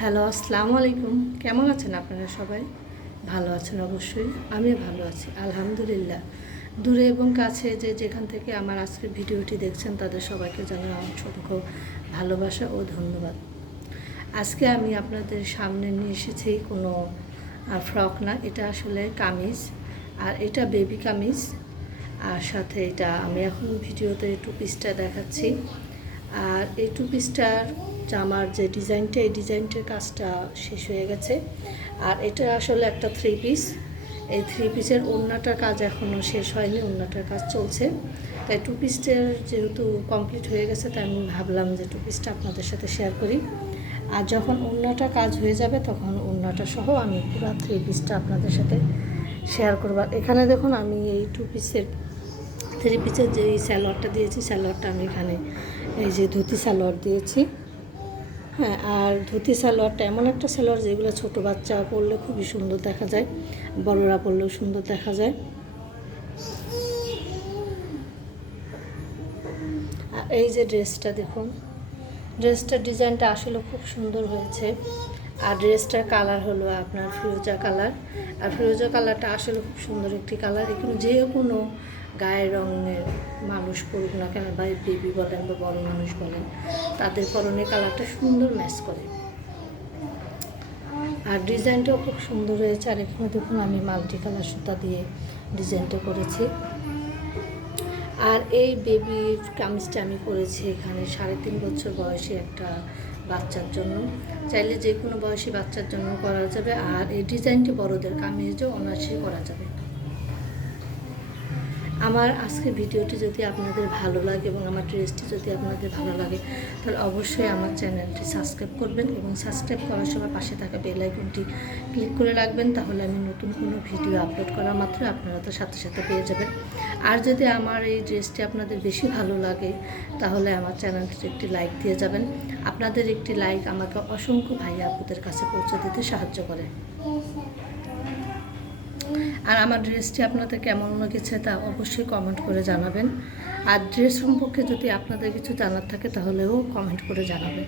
Hello, আসসালামু আলাইকুম। কেমন আছেন আপনারা সবাই? ভালো আছেন অবশ্যই, আমিও ভালো আছি, আলহামদুলিল্লাহ। দূরে এবং কাছে যে যেখান থেকে আমার আজকের ভিডিওটি দেখছেন, তাদের সবাইকে জানাই অসংখ্য ভালোবাসা ও ধন্যবাদ। আজকে আমি আপনাদের সামনে নিয়ে এসেছি কোনো ফ্রক না, এটা আসলে কামিজ, আর এটা বেবি কামিজ, আর সাথে এটা আমি এখন ভিডিওতে টু পিসটা দেখাচ্ছি। আর এই টু পিসটার জামার যে ডিজাইনটা, এই ডিজাইনটার কাজটা শেষ হয়ে গেছে। আর এটা আসলে একটা থ্রি পিস এই থ্রি পিসের ওড়নাটার কাজ এখনও শেষ হয়নি, ওড়নাটার কাজ চলছে। তাই টু পিসটার যেহেতু কমপ্লিট হয়ে গেছে, তাই আমি ভাবলাম যে টু পিসটা আপনাদের সাথে শেয়ার করি। আর যখন ওড়নাটা কাজ হয়ে যাবে, তখন ওড়নাটা সহ আমি পুরো থ্রি পিসটা আপনাদের সাথে শেয়ার করব। আর এখানে দেখুন, আমি এই টু পিসের থ্রি পিসের যে এই স্যালোয়ারটা দিয়েছি, স্যালোয়ারটা আমি এখানে এই যে ধুতি সালোয়ার দিয়েছি। হ্যাঁ আর ধুতি সালোয়ারটা এমন একটা সালোয়ার যেগুলো ছোট বাচ্চা পরলে খুবই সুন্দর দেখা যায়, বড়রা পরলেও সুন্দর দেখা যায়। আর এই যে ড্রেসটা দেখুন, ড্রেসটার ডিজাইনটা আসলে খুব সুন্দর হয়েছে। আর ড্রেসটার কালার হলো আপনার ফিরোজা কালার। আর ফিরোজা কালারটা আসলে খুব সুন্দর একটি কালার, এখানে যে কোনো গায়ের রঙের মানুষ করুক না কেন বা বেবি বলেন বা বড় মানুষ বলেন, তাদের পরনে কালারটা সুন্দর ম্যাচ করে। আর ডিজাইনটাও খুব সুন্দর হয়েছে। আর এখানে দেখুন, আমি মাল্টি কালার সুতা দিয়ে ডিজাইনটা করেছি। আর এই বেবির কামিজটা আমি করেছি এখানে সাড়ে তিন বছর বয়সী একটা বাচ্চার জন্য। চাইলে যে কোনো বয়সী বাচ্চার জন্য করা যাবে। আর এই ডিজাইনটি বড়দের কামিজও অনায়াসে করা যাবে। আমার আজকের ভিডিওটি যদি আপনাদের ভালো লাগে এবং আমার ড্রেসটি যদি আপনাদের ভালো লাগে, তাহলে অবশ্যই আমার চ্যানেলটি সাবস্ক্রাইব করবেন এবং সাবস্ক্রাইব করার সময় পাশে থাকা বেল আইকনটি ক্লিক করে রাখবেন, তাহলে আমি নতুন কোনো ভিডিও আপলোড করা মাত্র আপনারা তো সাথে সাথে পেয়ে যাবেন। আর যদি আমার এই ড্রেসটি আপনাদের বেশি ভালো লাগে, তাহলে আমার চ্যানেলটি একটি লাইক দিয়ে যাবেন। আপনাদের একটি লাইক আমাকে অসংখ্য ভাই আপুদের কাছে পৌঁছে দিতে সাহায্য করে। আর আমার ড্রেসটি আপনাদের কেমন লেগেছে তা অবশ্যই কমেন্ট করে জানাবেন। আর ড্রেস সম্পর্কে যদি আপনাদের কিছু জানার থাকে তাহলেও কমেন্ট করে জানাবেন।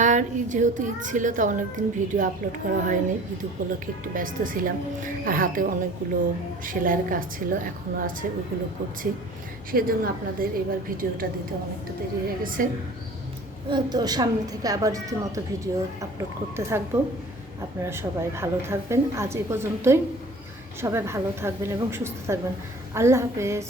আর যেহেতু ঈদ ছিল, তো অনেকদিন ভিডিও আপলোড করা হয়নি। ঈদ উপলক্ষে একটু ব্যস্ত ছিলাম। আর হাতে অনেকগুলো সেলাইয়ের কাজ ছিল এখনও আছে ওইগুলো করছি। সেজন্য আপনাদের এবার ভিডিওটা দিতে অনেকটা দেরি হয়ে গেছে। তো সামনে থেকে আবার রীতিমতো ভিডিও আপলোড করতে থাকব। আপনারা সবাই ভালো থাকবেন। আজ এ পর্যন্তই। সবাই ভালো থাকবেন এবং সুস্থ থাকবেন। আল্লাহ হাফেজ।